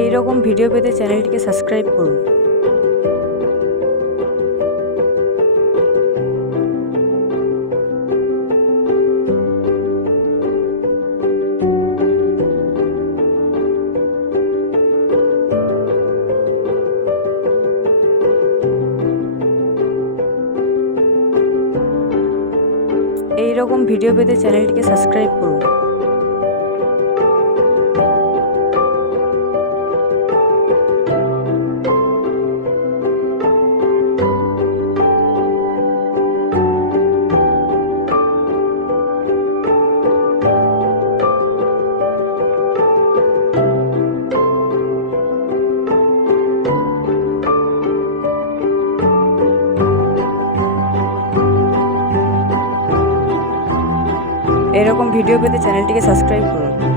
এই রকম ভিডিও পেতে চ্যানেলটিকে সাবস্ক্রাইব করুন। এই রকম ভিডিও পেতে চ্যানেলটিকে সাবস্ক্রাইব করুন। এরকম ভিডিও পেতে চ্যানেলটিকে সাবস্ক্রাইব করুন।